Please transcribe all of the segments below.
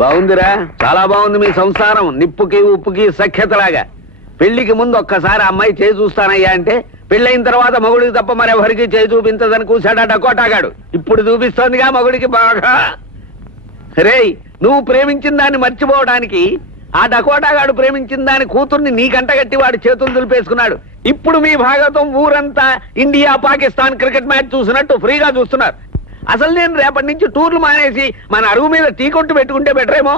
బాగుందిరా, చాలా బాగుంది మీ సంసారం. నిప్పుకి ఉప్పుకి సఖ్యతలాగా. పెళ్లికి ముందు ఒక్కసారి అమ్మాయి చేయి చూస్తానయ్యా అంటే పెళ్ళైన తర్వాత మగుడికి తప్ప మరెవరికి చేయి చూపించదని కూశాడా డకోటాగాడు. ఇప్పుడు చూపిస్తోందిగా మగుడికి బాగా. రేయ్, నువ్వు ప్రేమించిన దాన్ని మర్చిపోవడానికి ఆ డకోటాగాడు ప్రేమించిన దాని కూతుర్ని నీకంటగట్టి వాడు చేతులు దులిపేసుకున్నాడు. ఇప్పుడు మీ భాగవతం ఊరంతా ఇండియా పాకిస్తాన్ క్రికెట్ మ్యాచ్ చూసినట్టు ఫ్రీగా చూస్తున్నారు. అసలు నేను రేపటి నుంచి టూర్లు మానేసి మన అరుగు మీద టీ కొట్టు పెట్టుకుంటే బెటరేమో.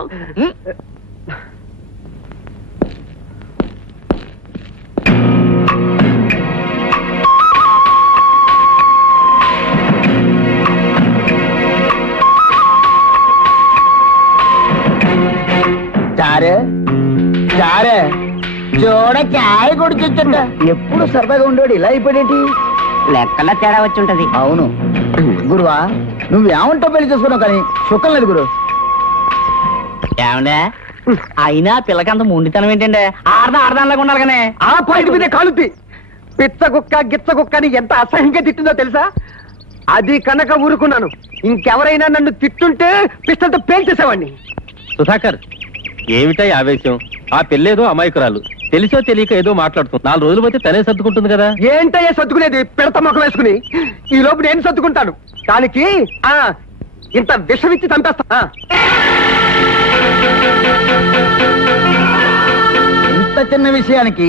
చారే చారే చూడ చాయ్ కొడుచుంటా. ఎప్పుడు సరదాగా ఉండేవాడు ఇలా అయిపోయేటి. లెక్కల తేడా వచ్చి ఉంటది. అవును గురువా, నువ్వేమంటావు పెళ్లి చేసుకున్నావు కానీ సుఖం లేదు గురు. ఏమండే అయినా పిల్లకంత ముండితనం ఏంటంటే ఆడదానిలాగా ఉండాలి కానీ. ఆ పాయింట్ మీదే కాలుద్ది. పిచ్చ కుక్క గిచ్చ కుక్క అని ఎంత అసహ్యంగా తిట్టిందో తెలుసా? అది కనుక ఊరుకున్నాను, ఇంకెవరైనా నన్ను తిట్టుంటే పిస్తలతో పేల్చేసేవాడిని. సుధాకర్, ఏమిటా ఆవేశం? ఆ పెళ్ళేదో అమాయకురాలు, తెలిసో తెలియక ఏదో మాట్లాడుతుంది. 4 రోజులు పోతే తనే సర్దుకుంటుంది కదా. ఏంటయ్యా సర్దుకునేది? పెడత మొక్క వేసుకుని ఈ లోపు నేను సర్దుకుంటాను. దానికి ఇంత విషమిచ్చి చంపేస్తా. ఇంత చిన్న విషయానికి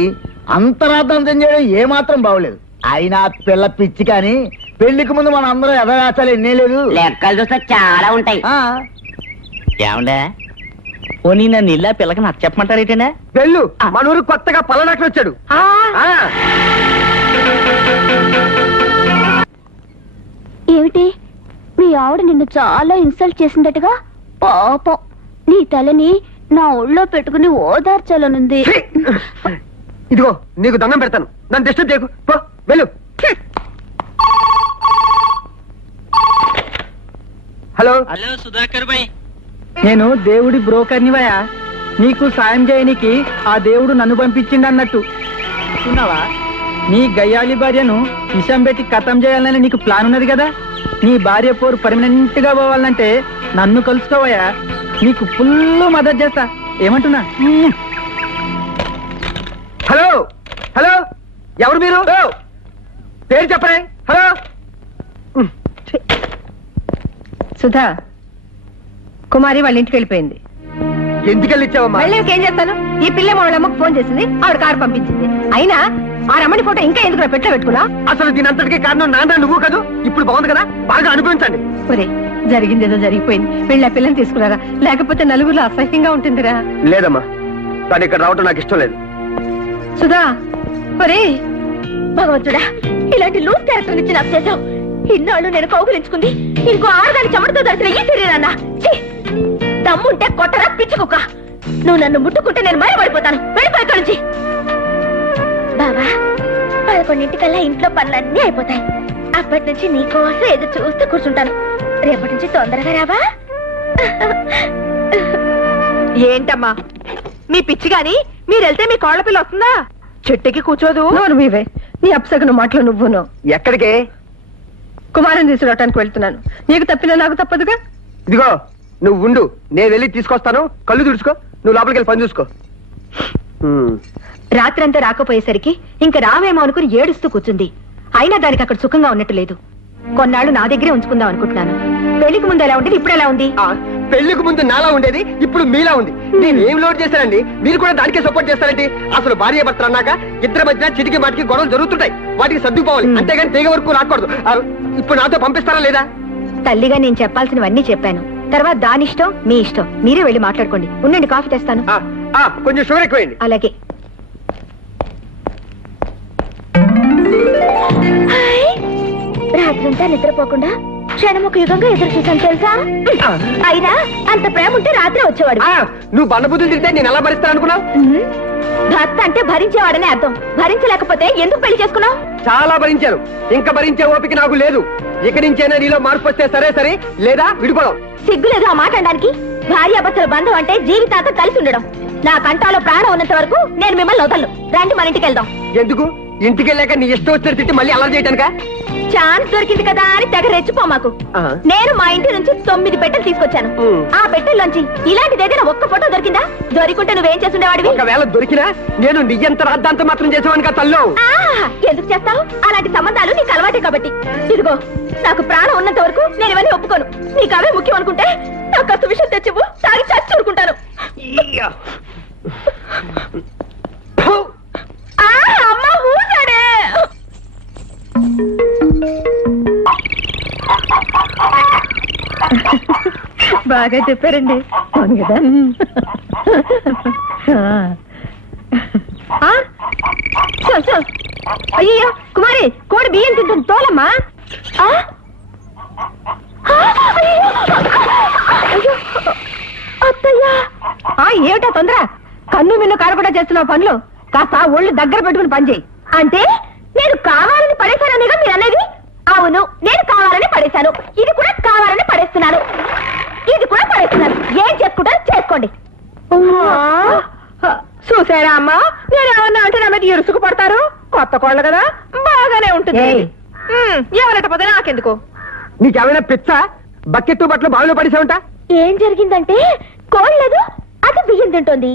అంతరార్థం చేయడం ఏమాత్రం బాగోలేదు. అయినా పిల్ల పిచ్చి కానీ పెళ్లికి ముందు మన అందరం ఎదరాచాలి ఎన్నే లేదు. లెక్కలు చూస్తే చాలా ఉంటాయి. ఏమండే పోనీ నన్ను ఇల్లా పిల్లకి నాకు చెప్పమంటారేటండే? వెళ్ళు, మన ఊరు కొత్తగా పల్లడాక్టర్ వచ్చాడు. ఏమిటి, మీ ఆవిడ నిన్ను చాలా ఇన్సల్ట్ చేసిందటగా? పాపం, నీ తలని నా ఒళ్ళో పెట్టుకుని ఓదార్చాలనుంది. ఇదిగో నీకు దండం పెడతాను, నన్ను డిస్టర్బ్ చేయకు. పో, వెళ్ళు. హలో హలో సుధాకర్ భాయ్, నేను దేవుడి బ్రోకర్నివయా. నీకు సాయం చేయనికి ఆ దేవుడు నన్ను పంపించిండు అన్నట్టు. చూస్తున్నావా, నీ గయ్యాలి భార్యను విషం పెట్టి ఖతం చేయాలని నీకు ప్లాన్ ఉన్నది కదా. నీ భార్య పోరు పర్మనెంట్ గా పోవాలంటే నన్ను కలుసుకోవయా. నీకు ఫుల్ మద్దతు చేస్తా. ఏమంటున్నా? హలో హలో, ఎవరు మీరు? పేరు చెప్పరే. హలో సుధా, కుమారి వాళ్ళ ఇంటికి వెళ్ళిపోయింది. ఎందుకు వెళ్ళిచ్చావమ్మా? వెళ్ళాక ఏం చేస్తాను? ఈ పిల్ల వాళ్ళ అమ్మకు ఫోన్ చేసింది, ఆవిడ కారు పంపించింది. అయినా ఆ రమణి ఫోటో ఇంకా ఎందుకు పెట్లో పెట్టుకున్నా? అసలు దీని అంతటికీ కారణం నాన్న, నువ్వు కాదు. ఇప్పుడు బాగుంది కదా, బాగా అనుభవించండి. ఒరే, జరిగిందేదో జరిగిపోయింది. వెళ్ళి ఆ పిల్లని తీసుకురారా, లేకపోతే నలుగురిలో అసహ్యంగా ఉంటుందిరా. లేదమ్మా, కానీ ఇక్కడ రావటం నాకు ఇష్టం లేదు. సుధా, ఒరే భగవంతుడా, ఇలాంటి లూజ్ క్యారెక్టర్ ఇచ్చి నాకు చేశావు. ఇన్నాళ్ళు నేను కౌగులించుకుంది ఇంకో ఆడదాని చెమటతో దర్శన ఈ శరీరాన్నా. దమ్ముంటే కొట్టరా పిచ్చి కుక్క. నువ్వు నన్ను ముట్టుకుంటే నేను మరపడిపోతాను. వెళ్ళిపోయి నుంచి. బాబా, 11:00కల్లా ఇంట్లో పనులన్నీ అయిపోతాయి. అప్పటి నుంచి నీకోసం ఎదురు చూస్తూ కూర్చుంటాను. రేపటి నుంచి తొందరగా రావా? ఏంటమ్మా మీ పిచ్చి గాని, మీరెళ్తే మీ కోళ్ల పిల్ల వస్తుందా? చెట్టుకి కూర్చోదు. నోరు మీవే, నీ అప్సగను మాటలు నువ్వును. ఎక్కడికి? కుమారుని తీసుకురావటానికి వెళ్తున్నాను. నీకు తప్పినా నాకు తప్పదుగా. ఇదిగో నువ్వు ఉండు, నేను వెళ్ళి తీసుకొస్తాను. కళ్ళు తుడుచుకో, నువ్వు లోపలికి వెళ్ళి పని చూసుకో. రాత్రంతా రాకపోయేసరికి ఇంకా రావేమో అనుకుని ఏడుస్తూ కూర్చుంది. అయినా దానికి అక్కడ సుఖంగా ఉన్నట్టు లేదు. కొన్నాళ్ళు నా దగ్గరే ఉంచుకుందాం అనుకుంటున్నాను. పెళ్లికి ముందు ఎలా ఉండేది, ఇప్పుడు ఎలా ఉంది? పెళ్లికి ముందు నాలా ఉండేది, ఇప్పుడు మీలా ఉంది. నేను ఏం లోడ్ చేశానండి, మీరు కూడా దానికే సపోర్ట్ చేస్తారండి. అసలు భార్య భర్తలు అన్నాక ఇద్దరి మధ్య చిటికి మాటికి గొడవలు జరుగుతుంటాయి. వాటికి సర్దుకోవాలి, అంతేగాని తీగ వరకు రాకూడదు. ఇప్పుడు నాతో పంపిస్తారా లేదా? తల్లిగా నేను చెప్పాల్సినవన్నీ చెప్పాను. తర్వాత దాని ఇష్టం, మీ ఇష్టం. మీరే వెళ్ళి మాట్లాడుకోండి. ఉండండి, కాఫీ తెస్తాను. కొంచెం షుగర్ ఎక్కువేయండి. అలాగే. రాత్రంతా నిద్రపోకుండా క్షణముఖ యుగంగా ఎదురు చూసాను తెలుసా? అయినా అంత ప్రేమ ఉంటే రాత్రి వచ్చేవాడు. నువ్వు బండబుద్ధులు తింటే నేను ఎలా భరిస్తాను అనుకున్నావు? భర్త అంటే భరించేవాడనే అర్థం. భరించలేకపోతే ఎందుకు పెళ్లి చేసుకున్నావు? చాలా భరించాను, ఇంకా భరించే ఓపిక నాకు లేదు. ఇక నుంచైనా నీలో మార్పు వస్తే సరే సరే, లేదా విడిపోవడం. సిగ్గులేదు ఆ మాట అనడానికి? భార్యాభర్తల బంధం అంటే జీవితాంతం కలిసి ఉండడం. నా కంఠంలో ప్రాణం ఉన్నంత వరకు నేను మిమ్మల్ని వదలను. రండి, మన ఇంటికి వెళ్దాం. ఎందుకు? ఇంటికి వెళ్ళాక నీ ఇష్టం వచ్చిన తిట్టి మళ్ళీ అలా చేయటానికా? ఛాన్స్ దొరికింది కదా అని తెగ రెచ్చిపో మాకు. నేను మా ఇంటి నుంచి 9 పెట్టెలు తీసుకొచ్చాను. ఆ పెట్టెల్లోంచి ఇలాంటిది ఏదైనా ఒక్క ఫోటో దొరికిందా? దొరికింటే నువ్వేం చేస్తుండేవాడివి? ఒకవేళ దొరికినా నేను నియంత రాద్దాంతం మాత్రం చేసేవాను కదా తల్లు. ఎందుకు చేస్తావు? అలాంటి సంబంధాలు నీకు అలవాటే కాబట్టి. ఇదిగో, నాకు ప్రాణం ఉన్నంత వరకు నేను ఇవన్నీ ఒప్పుకోను. నీకు అవే ముఖ్యం అనుకుంటే నాకు అసలు విషయం తెచ్చివు, తాగి చచ్చి ఊరుకుంటాను. అమ్మ ఊసాడే. బాగా చెప్పారండి. అవును కదా. అయ్యో కుమారి, కోడి బియ్యం తింటుంది, తోలమ్మా. ఏమిటా తొందర? కన్ను మిన్ను కారకుండా చేస్తున్నావు పనులు. కాస్త ఒళ్ళు దగ్గర పెట్టుకుని పని చేయి. అంటే నేను కావాలని పడేశాననేగా మీరు అనేది? అవును, నేను కావాలని పడేశాను. ఇది కూడా కావాలని పడేస్తున్నాను. ఇది కూడా పడేస్తున్నాను. ఏం చేసుకుంటారు చేసుకోండి. చూసారా అమ్మా, నేను ఏమన్నా అంటే నా మీద ఇరుసుకు పడతారు. కొత్త కోళ్ళు కదా, బాగానే ఉంటుంది. ఎవరట పోతే నాకెందుకు? నీకేమైనా పిచ్చ? బకెట్ బట్టలు బావిలో పడేసావుంటా? ఏం జరిగిందంటే, కోళ్ళదు అది బియ్యం తింటోంది.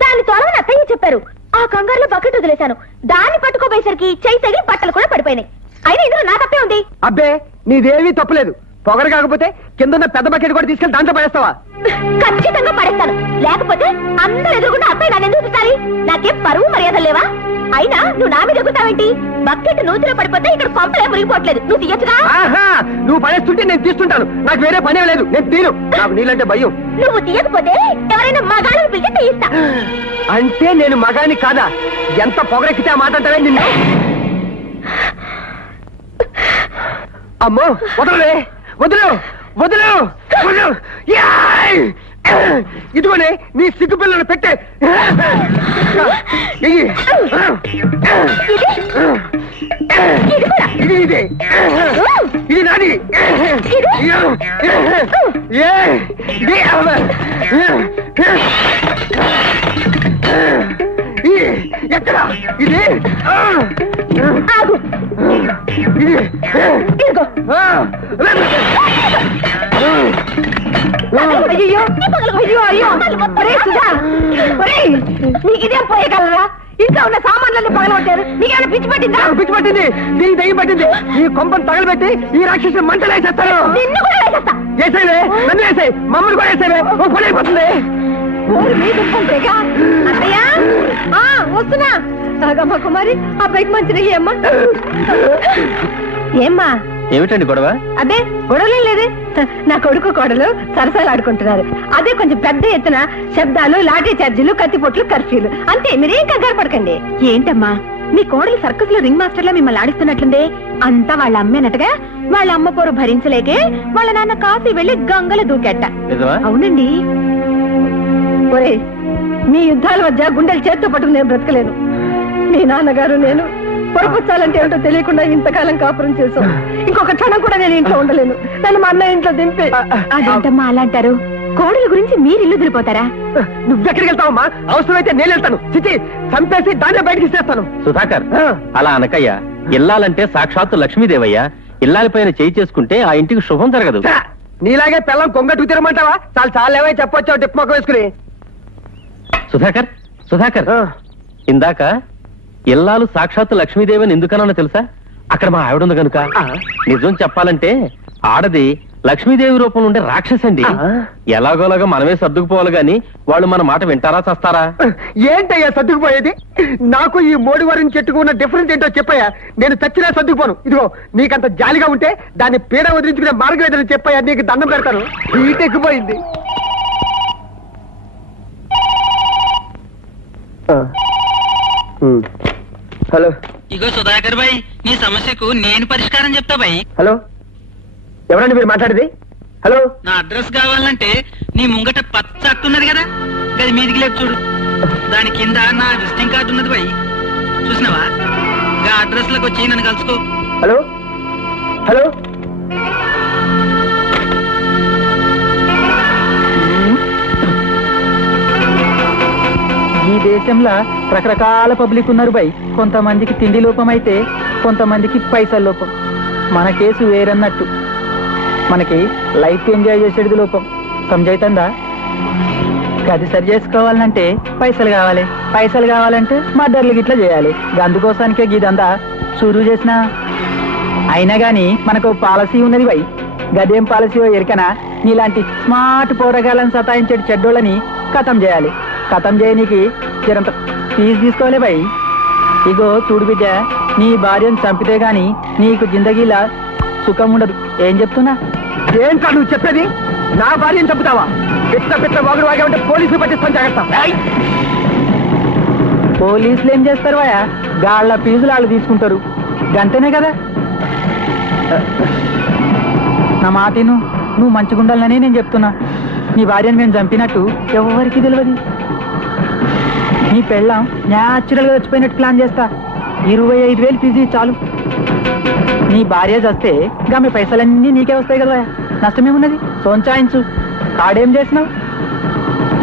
దాని త్వరగా అత్తయ్య చెప్పారు. ఆ కంగారులో బకెట్ వదిలేశాను. దాన్ని పట్టుకోపోయేసరికి చెయ్యి తగిలి బట్టలు కూడా పడిపోయినాయి. అయినా ఇందులో నా తప్పే ఉంది. అబ్బే, నీదేమీ తప్పులేదు. పొగరు కాకపోతే కింద పెద్ద బకెట్ కూడా తీసుకెళ్లి దాంట్లో పడేస్తావా? ఖచ్చితంగా పడేస్తాను. లేకపోతే అందరు ఎదురుగుండా అత్తయ్య నన్ను ఎందుకు చూడాలి? నాకేం పరువు మర్యాద లేవా? అయినా నువ్వు నా మీద ఎగుతావేంటి? బకెట్ నూతిలో పడిపోతే ఇక్కడ పంపలే మురిగిపోవట్లేదు. నువ్వు తీయచ్చుగా. నువ్వు పడేస్తుంటే నేను తీస్తుంటాను. నాకు వేరే పనే లేదు. నేను తీను. నాకు నీళ్ళంటే భయం. నువ్వు తీయకపోతే ఎవరైనా మగాళ్ళని పిలిచి తీయిస్తా. అంటే నేను మగాని కాదా? ఎంత పొగరెక్కితే ఆ మాట అంటావే నిన్ను? అమ్మో, వదలలే, వదులు వదులు వదులు. ఇదిగోనే నీ సిగ్గు పిల్లలు పెట్టే. ఇది నాది. ఎక్కడ ఇది? నీకిదేం పోయగలరా? ఇంట్లో ఉన్న సామాన్లన్నీ పగలగొట్టారు. నీకేమైనా పిచ్చి పట్టిందా? పిచ్చి పట్టింది, దీనికి దయ్యం పట్టింది. ఈ కొంపను తగలబెట్టి ఈ రాక్షసు మంటలు వేసేస్తారు. నిన్ను కూడా వేసేస్తా. వేసేవే, నన్ను వేసాయి, మమ్మల్ని కూడా వేసేవే. పని అయిపోతుంది. వస్తున్నా. సాగమ్మ కుమారి, ఆ పైకి మంచిది అమ్మా. ఏమ్మా? ఏమిటండి గొడవ? అదే గొడవలే లేదే. నా కొడుకు కోడలు సరసాలు ఆడుకుంటున్నారు. అదే కొంచెం పెద్ద ఎత్తున శబ్దాలు, లాఠీ చార్జీలు, కత్తిపోట్లు, కర్ఫ్యూలు. అంతే, మీరేం కంగారు పడకండి. ఏంటమ్మా, మీ కోడలు సర్కస్ లో రింగ్ మాస్టర్ లా మిమ్మల్ని ఆడిస్తున్నట్లుందే. అంతా వాళ్ళ అమ్మేనట్టుగా. వాళ్ళ అమ్మ పోరు భరించలేకే వాళ్ళ నాన్న కాశీ వెళ్లి గంగలు దూకెట్ట. అవునండి. ఒరే, మీ యుద్ధాల మధ్య గుండెలు చేత్తో పట్టుకుని నేను బ్రతకలేను. మీ నాన్నగారు నేను పొరపుచ్చాలంటే ఏమిటో తెలియకుండా ఇంతకాలం కాపురం చేశాం. ఇంకొక క్షణం కూడా నేను ఇంట్లో ఉండలేను. నన్ను మా అన్న ఇంట్లో దింపే. అదేంటమ్మా అలా అంటారు? కోడల గురించి మీరు ఇల్లు దిరిపోతారా? నువ్వెక్కడికి వెళ్తావమ్మా? అవసరమైతే నేను వెళ్తాను. చిచి, చంపేసి దాన్ని బయటికి ఇచ్చేస్తాను. సుధాకర్, అలా అనకయ్యా. ఇల్లాలంటే సాక్షాత్తు లక్ష్మీదేవయ్యా. ఇల్లాలపైన చేయి చేసుకుంటే ఆ ఇంటికి శుభం జరగదు. నీలాగే పిల్లం కొంగట్టు తిరమంటావా? చాలా చాలేవై చెప్పొచ్చావు టిప్ మొక్క వేసుకుని. సుధాకర్, సుధాకర్, ఇందాక ఇల్లాలు సాక్షాత్తు లక్ష్మీదేవిని ఎందుకన్నా తెలుసా? అక్కడ మా ఆవిడ కనుక. నిజం చెప్పాలంటే ఆడది లక్ష్మీదేవి రూపంలో ఉండే రాక్షసండి. ఎలాగోలాగా మనమే సర్దుకుపోవాలి గాని వాళ్ళు మన మాట వింటారా చస్తారా? ఏంటయ్యా సర్దుకుపోయేది? నాకు ఈ మోడి వారిని చెట్టుకు ఉన్న డిఫరెన్స్ ఏంటో చెప్పయ్యా. నేను చచ్చినా సర్దుకుపోను. ఇదిగో, నీకంత జాలిగా ఉంటే దాన్ని పీడ వదిలించుకునే మార్గం ఏదని చెప్పయ్యా. నీకు దండం పెడతాను. హీట్ ఎక్కిపోయింది. హలో. ఇగో సుధాకర్ భాయ్, నీ సమస్యకు నేను పరిష్కారం చెప్తా భాయ్. హలో, ఎవరండి మీరు మాట్లాడేది? హలో. నా అడ్రస్ కావాలంటే నీ ముంగట పచ్చ అట్టున్నది కదా, అది మీదికి లేదు చూడు. దాని కింద నా విజిటింగ్ కార్డు ఉన్నది భాయ్, చూసినావా? ఆ అడ్రస్ లకు వచ్చి నన్ను కలుసుకో. హలో. హలో. ఈ దేశంలో రకరకాల పబ్లిక్ ఉన్నారు బై. కొంతమందికి తిండి లోపం అయితే కొంతమందికి పైసల లోపం. మన కేసు వేరన్నట్టు. మనకి లైఫ్ ఎంజాయ్ చేసేది లోపం, సమజైతుందా? గది సరి చేసుకోవాలంటే పైసలు కావాలి, పైసలు కావాలంటే మర్డర్లు గిట్లా చేయాలి. అందుకోసానికే గీదంతా షురూ చేసిన. అయినా గాని మనకు పాలసీ ఉన్నది వై. గదేం పాలసీ ఎరికనా? నీలాంటి స్మార్ట్ పోరగాళ్ళని సతాయించేటి చెడ్డోళ్ళని ఖతం చేయాలి. ఖతం చేయనీకి జరంత ఫీజు తీసుకోవాలి బై. ఇగో చూడు బిడ్డ, నీ భార్యను చంపితే గాని నీకు జిందగీలా సుఖం ఉండదు. ఏం చెప్తున్నా? ఏంటా నువ్వు చెప్పేది? నా భార్యను చంపుతావా? పిట్ట పిట్ట వాగుడు వాగే ఉంటే పోలీసులు పట్టిస్తాను, జాగ్రత్త. పోలీసులు ఏం చేస్తారు వాయా? గాళ్ళ ఫీజులు వాళ్ళు తీసుకుంటారు, గంతనే కదా. నా మాటిను, నువ్వు మంచిగుండాలనే నేను చెప్తున్నా. నీ భార్యను మేము చంపినట్టు ఎవరికి తెలియదు. నీ పెళ్ళాం న్యాచురల్ గా చచ్చిపోయినట్టు ప్లాన్ చేస్తా. 25,000 ఫీజు చాలు. నీ భార్య చస్తే మీ పైసలన్నీ నీకే వస్తాయి కదా. నష్టమేమున్నది? సోంచాయించు. కార్డేం చేసినావు?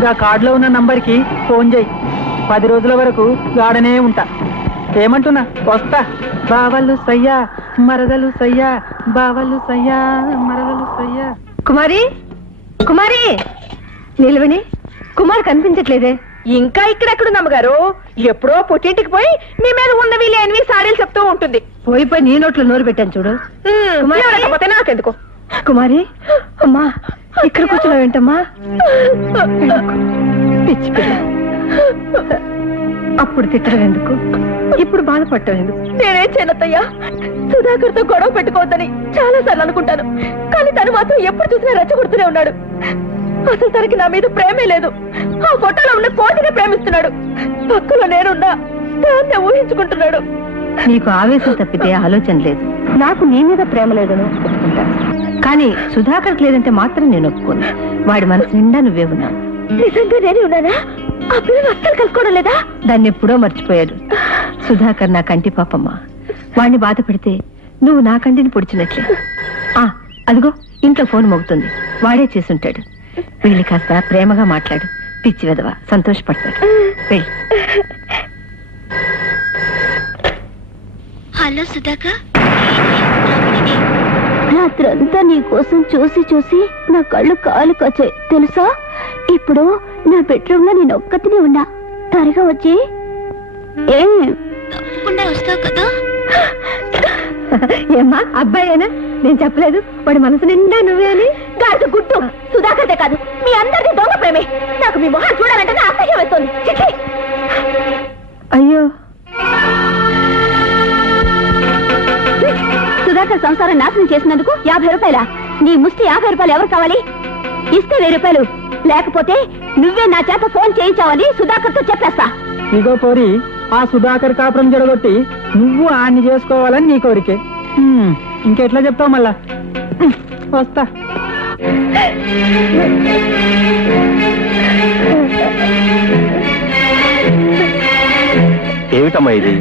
గా కార్డులో ఉన్న నంబర్కి ఫోన్ చేయి. 10 రోజుల వరకు గాడనే ఉంటా. ఏమంటున్నా? వస్తా. బావలు సయ్యా మరదలు సయ్యా, బావలు సయ్యా మరదలు సయ్యా. కుమారి, కుమారి, నిలవని. కుమార్ కనిపించట్లేదే. ఇంకా ఇక్కడెక్కడుంది అమ్మగారు? ఎప్పుడో పుట్టింటికి పోయి మీ మీద ఉన్నవి లేనివి సాడీలు చెప్తూ ఉంటుంది. పోయి పోయి నీ నోట్లో నోరు పెట్టాను చూడు. కుమారి. లేకపోతే నాకెందుకు? కుమారి, అమ్మా ఇక్కడ కూర్చున్నావేంటమ్మా? పిచ్చి పిల్ల. అప్పుడు తిట్టడం ఎందుకు, ఇప్పుడు బాధపడటం ఎందుకు? నేనే చెల్లత్తయ్యా, సుధాకర్ తో గొడవ పెట్టుకోవద్దని చాలా సార్లు అనుకుంటాను. కానీ తను మాత్రం ఎప్పుడు చూసినా రెచ్చగొడుతూనే ఉన్నాడు. అసలు తనకి నా మీద ప్రేమే లేదు. ఆ ఫోటోలో ఉన్న కోటిని ప్రేమిస్తున్నాడు. పక్కలో నేనున్నా దాన్నే ఊహించుకుంటున్నాడు. నీకు ఆవేశం తప్పితే ఆలోచన లేదు. నాకు నీ మీద ప్రేమ లేదని ఒప్పుకుంటాను, కానీ సుధాకర్ లేదంటే మాత్రం నేను ఒప్పుకోను. వాడి మనసు నిండా నువ్వే ఉన్నావు. నిజంగా నేనే ఉన్నానా? ఆ పిల్లలు అస్సలు కలుసుకోవడం లేదా? దాన్ని ఎప్పుడో మర్చిపోయాడు. సుధాకర్ నా కంటి పాపమ్మ. వాడిని బాధ పెడితే నువ్వు నా కంటిని పొడిచినట్లే. అదిగో ఇంట్లో ఫోన్ మోగుతుంది. వాడే చేసుంటాడు. వెళ్ళి కాస్త ప్రేమగా మాట్లాడు. పిచ్చి వెదవ సంతోషపడతాడు. వెళ్ళి. హలో సుధాకర్, రాత్రంతా నీ కోసం చూసి చూసి నా కళ్ళు కాలు కాచాయి తెలుసా? ఇప్పుడు నా బెడ్రూమ్ లో నేను ఒక్కతినే ఉన్నా. త్వరగా వచ్చి తప్పకుండా వస్తావు కదా? ఏమ్మా అబ్బాయేనా? నేను చెప్పలేదు వాడి మనసు నిండా నువ్వే అని? గాడిద గుట్టు. సుధాకర్దే కాదు, మీ అందరిది దొంగ ప్రేమే. నాకు మీ మొహం చూడాలంటే నా అసహ్యం వేస్తుంది. చిచ్చి. అయ్యో, సుధాకర్ సంసారం నాశనం చేసినందుకు 50 రూపాయల? నీ ముష్టి 50 రూపాయలు ఎవరు కావాలి? ఇస్తే 1000 రూపాయలు, లేకపోతే నువ్వే నా చేత ఫోన్ చేయించావని సుధాకర్ తో చెప్పేస్తా. ఇగో పోరి, ఆ సుధాకర్ కాపురం జడగొట్టి నువ్వు ఆన్ని చేసుకోవాలని నీ కోరికే. ఇంకెట్లా చెప్తావు మళ్ళా? వస్తా. ఏమిటమ్మా ఇది?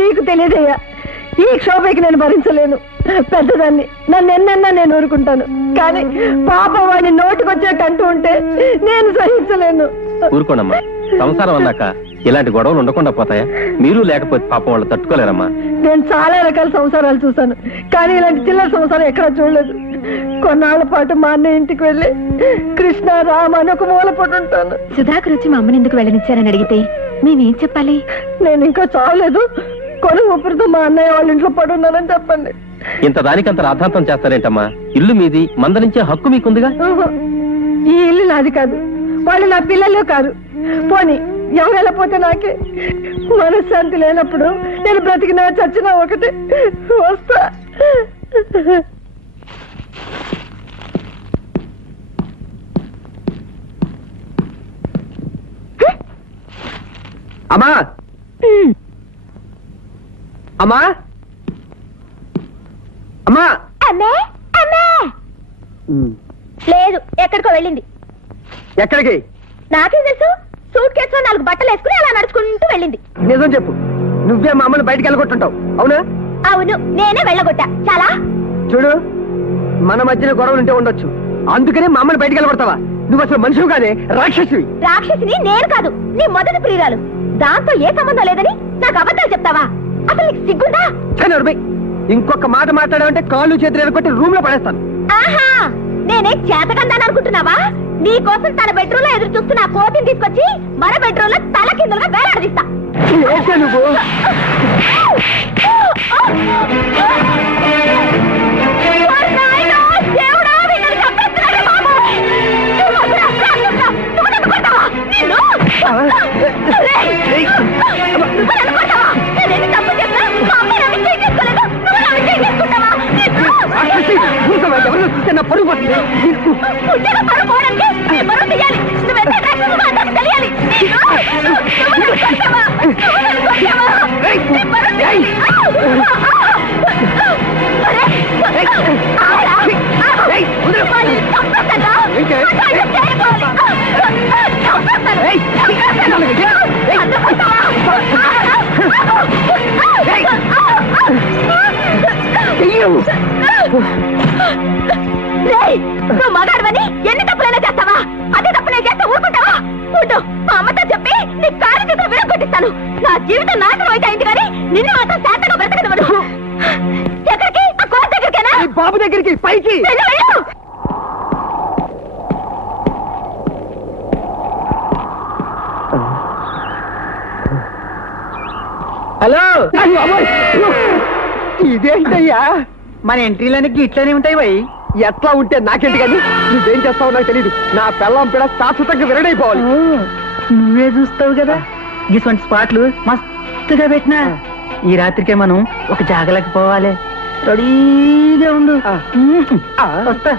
నీకు తెలియదయ్యా, ఈ క్షోభకి నేను భరించలేను. పెద్దదాన్ని, నన్ను ఎన్నన్నా నేను ఊరుకుంటాను, కానీ పాప వాడిని నోటికొచ్చేట్టు అంటూ ఉంటే నేను సహించలేను. ఊరుకోనమ్మా, సంసారం అన్నాక ఇలాంటి గొడవలు ఉండకుండా పోతాయా? మీరు లేకపోతే పాపం వాళ్ళు తట్టుకోలేరమ్మా. నేను చాలా రకాల సంసారాలు చూశాను, కానీ ఇలాంటి చిల్లర సంసారం ఎక్కడా చూడలేదు. కొన్నాళ్ల పాటు మా అన్నయ్య ఇంటికి వెళ్ళి కృష్ణ రామ అని ఒక మూల పట్టుంటాను. సుధాకర్ వచ్చి మా అమ్మని ఎందుకు వెళ్ళనిచ్చారని అడిగితే మేమేం చెప్పాలి? నేను ఇంకా చాలేదు, కొని ఊపిరితో మా అన్నయ్య వాళ్ళ ఇంట్లో పడున్నానని చెప్పండి. ఇంత దానికంత రాద్ధాంతం చేస్తారేంటమ్మా? ఇల్లు మీది, మందలించే హక్కు మీకుందిగా. ఈ ఇల్లు నాది కాదు, వాళ్ళు నా పిల్లలు కాదు. పోనీ ఎవరు వెళ్ళపోతే నాకే. మనశ్శాంతి లేనప్పుడు నేను బ్రతికినా చచ్చినా ఒకటి. వస్తా. అమ్మా, అమ్మా, అమ్మా. అమ్మే, అమ్మే. లేదు, ఎక్కడికో వెళ్ళింది. ఎక్కడికి? నాకేం తెలుసు? సూట్ కేసులో 4 బట్టలు వేసుకుని అలా నడుచుకుంటూ వెళ్ళింది. నిజం చెప్పు, నువ్వే మా అమ్మని బయటకు వెళ్ళగొట్టుంటావు, అవునా? అవును, నేనే వెళ్ళగొట్టా. చాలా. చూడు, మన మధ్యన గొడవలు ఉంటే ఉండొచ్చు, అందుకనే మా అమ్మని బయటకు వెళ్ళగొడతావా? నువ్వు అసలు మనిషివి కాదే, రాక్షసివి. రాక్షసిని నేను కాదు, నీ మొదటి ప్రియురాలు. దాంతో ఏ సంబంధం లేదని నాకు అబద్ధాలు చెప్తావా? అసలు నీకు సిగ్గుందా? ఇంకొక మాట మాట్లాడామంటే కాళ్ళు చేతులు ఎరగొట్టి రూమ్ లో పడేస్తాను. ఆహా నేనే చేతకందాని అనుకుంటున్నావా? నీ కోసం తన బెడ్రూమ్ లో ఎదురు చూస్తున్న ఆ కోతిని తీసుకొచ్చి మన బెడ్రూమ్ లో తల కిందలుగా వేలాడదీస్తా. ఏంటే నువ్వు? ఓరి నాయనో, దేవుడా, వీళ్ళని చంపేస్తున్నాడే బాబోయ్. నువ్వు అసలు అసలు అనుకుంటా. నువ్వు నన్ను కొడతావా? నిన్ను? రేయ్, నువ్వు నన్ను కొడతావా? నేనేమి తప్పు చేసినా మా అమ్మ నా మీద చేయి చేసుకోలేదు. నువ్వు నా మీద చేయి చేసుకుంటావా? నిన్ను? ఊరుకోవా, ఎవరినో చూస్తే నా పరుగు పోతుంది. పుట్టిన పరువు పోవడానికి నీ పరువు తీయాలి. నువ్వెంత రాక్షసుడివో అందరికీ తెలియాలి. నువ్వు నన్ను కొడతావా? నువ్వు నన్ను కొడతావా? నీ పరువు తీయాలి. అరే, ఆగరా? ఆగు. వాళ్ళని చంపేస్తారా? వాళ్ళు చేయకూడదు. చంపేస్తాను. నన్ను కొడతావా? ఆగరా? రేయ్, నువ్వు మగాడవని ఎన్ని తప్పులైనా చేస్తావా? అదే తప్పులే చేస్తే ఊరుకుంటావా? ఉండు, మా అమ్మతో చెప్పి నీ కాలు చేతులు విరగొట్టిస్తాను. నా జీవితం నాశనం అయితే అయింది కానీ నిన్ను మాత్రం శాంతంగా బ్రతకనివ్వను. ఎక్కడికి? ఆ కోట దగ్గరికేనా? ఈ బాబు దగ్గరికి పైకి. వెళ్ళు, వెళ్ళు. హలో, అయ్యో, అమ్మాయి. ఇదేంటయ్యా? మన ఎంట్రీలన్నీ ఇట్లనే ఉంటాయి వై. ఎట్లా ఉంటే నాకేంటి కానీ నువ్వేం చేస్తావో నాకు తెలీదు. నా పెళ్ళం పిల్ల శాశ్వతంగా విరడైపోవాలి. నువ్వే చూస్తావు కదా, ఇటువంటి స్పాట్లు మస్తుగా పెట్టినా. ఈ రాత్రికే మనం ఒక జాగలకు పోవాలి. రెడీగా ఉండు. వస్తా.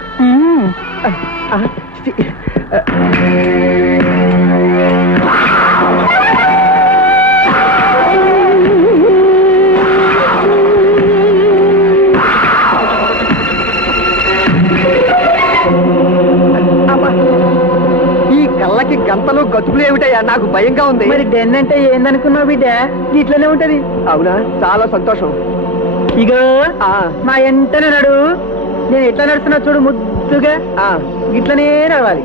ఈ కళ్ళకి గంతలు గతుకులు ఏమిటయ్యా? నాకు భయంగా ఉంది. మరి డెన్ అంటే ఏందనుకున్నావు బిడ్డ? ఇట్లనే ఉంటది. అవునా? చాలా సంతోషం. ఇగో మా ఎంటనే నడు. నేను ఎట్లా నడుస్తున్నా చూడు, ముద్దుగా ఇట్లనే నడవాలి.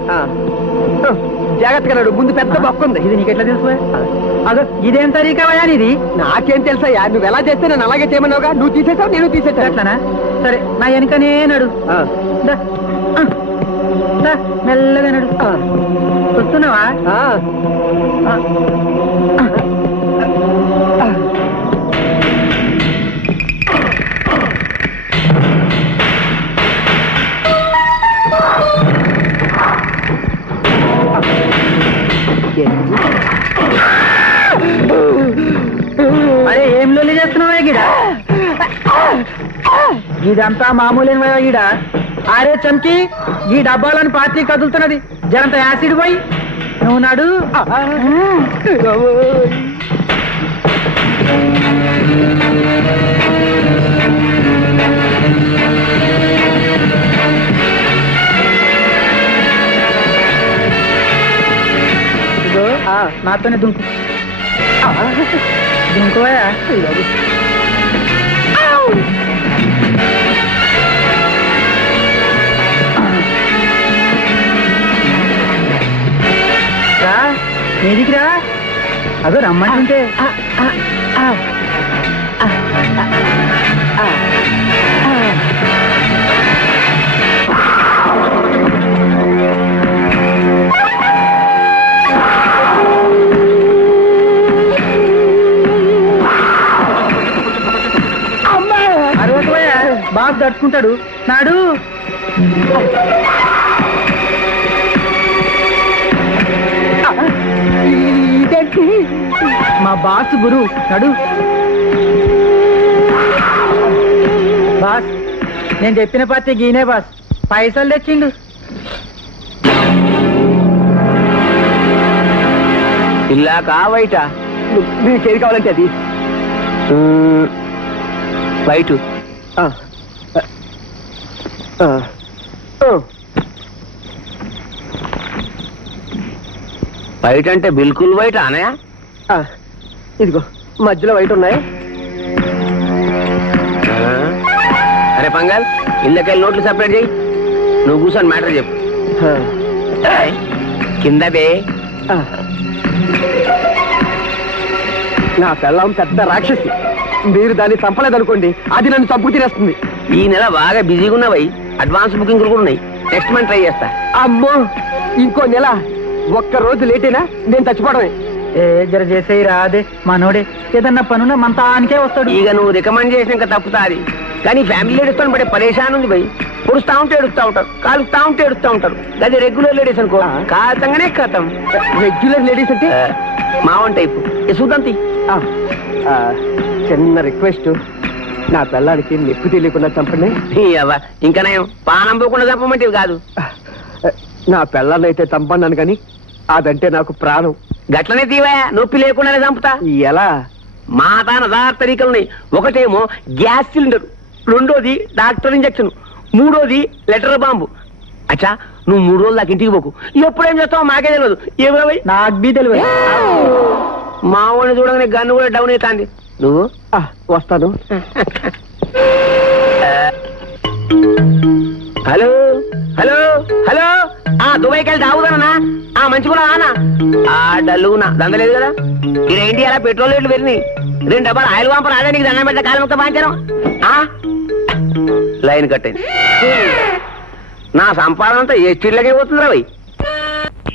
జాగ్రత్తగా నడు, ముందు పెద్ద బొక్కుంది. ఇది నీకు ఎట్లా తెలుసు? అదో ఇదేం తరీకావయా నీది? నాకేం తెలుసయ్యా? నువ్వు ఎలా చేస్తే నేను అలాగే చేయమన్నావుగా. నువ్వు తీసేసావు, నేను తీసేసాను. అట్లానా? సరే, నా వెనకనే నడు. దా. దా, మెల్లగా నడు. వస్తున్నావా? అరే, ఏం లొల్లి చేస్తున్నావా గిడ? ఇదంతా మామూలేని గిడ. అరే చంకి, ఈ డబ్బాలను పార్టీ కదులుతున్నది. జరంత యాసిడ్ పోయి నువ్వు నాడు. ఇదో నాతోనే దుంకు. దుంకోయా. రా, మీదికి రా. అదో రమ్మంటుంటే. అరవకపోయా, బాగా తట్టుకుంటాడు. నాడు. ఇదేంటి? మా బాస్ గురు నడు. బాస్, నేను చెప్పిన పార్టీ గీనే బాస్. పైసలు తెచ్చిండు. ఇలా కావైట నీకేది కావాలంటే అది. బయట బయట అంటే బిల్కుల్ బయట అనయా? ఇదిగో మధ్యలో వైట్ ఉన్నాయి. అరే పంగల్, ఇళ్ళకెళ్ళి నోట్లు సెపరేట్ చేయి. నువ్వు కూర్చొని మ్యాటర్ చెప్పు. కిందదే. నా పెళ్ళం పెద్ద రాక్షసి. మీరు దాన్ని చంపలేదనుకోండి, అది నన్ను చంపు తినేస్తుంది. ఈ నెల బాగా బిజీగా ఉన్నావై, అడ్వాన్స్ బుకింగ్ కూడా ఉన్నాయి. నెక్స్ట్ మంత్ ట్రై చేస్తా. అమ్మో, ఇంకో నెల ఒక్క రోజు లేటేనా నేను చచ్చిపోవడమే. ఏ జర చేసేయి రాదే మనోడే, ఏదన్నా పనున్న మంతానికే వస్తాడు. ఇక నువ్వు రికమెండ్ చేసినాక తప్పుతాది. కానీ ఫ్యామిలీ లేడీస్ తో పడే పరేషాన్ ఉంది భయ్. పొడుస్తా ఉంటే ఏడుస్తా ఉంటారు, కాలుస్తా ఉంటే ఏడుస్తా ఉంటారు. అది రెగ్యులర్ లేడీస్ అనుకో, కాతంగానే కథం. రెగ్యులర్ లేడీస్ అంటే మావన్ టైపు సుదంతి. ఆ, ఆ, చిన్న రిక్వెస్ట్, నా పిల్లాడికి నొప్పి తెలియకుండా చంపండి. ఇంకా నేను పానం పోకుండా చంపమంటే కాదు. నా పిల్లాన్ని అయితే చంపన్నాను కానీ అదంటే నాకు ప్రాణం. గట్లనే తీవా, నొప్పి లేకుండానే చంపుతా. ఎలా? మా తాన తరీకలున్నాయి. ఒకటేమో గ్యాస్ సిలిండర్, రెండోది డాక్టర్ ఇంజక్షన్, మూడోది లెటర్ బాంబు. అచ్చా, నువ్వు 3 రోజులు దాకా ఇంటికి పోకు. ఎప్పుడేం చేస్తావు మాకే తెలియదు. ఏమీ నాకు బీ తెలియదు. మా వాడిని చూడగానే గన్ను కూడా డౌన్ అవుతాంది. నువ్వు వస్తాను. హలో హలో హలో, దుబాయ్కి వెళ్తే ఆవుదానా? మంచిగా ఆనా డల్లునా దంద లేదు కదా. ఇదేంటి అలా పెట్రోల్ రేట్లు పెరిగినాయి. 2 డబ్బాలు ఆయిల్ పంపరు. అదే నీకు దండం పెట్ట కాలం మొత్తం బాంచాను. లైన్ కట్టండి. నా సంపాదన అంతా ఎస్టీలకే పోతుందిరా భయ్.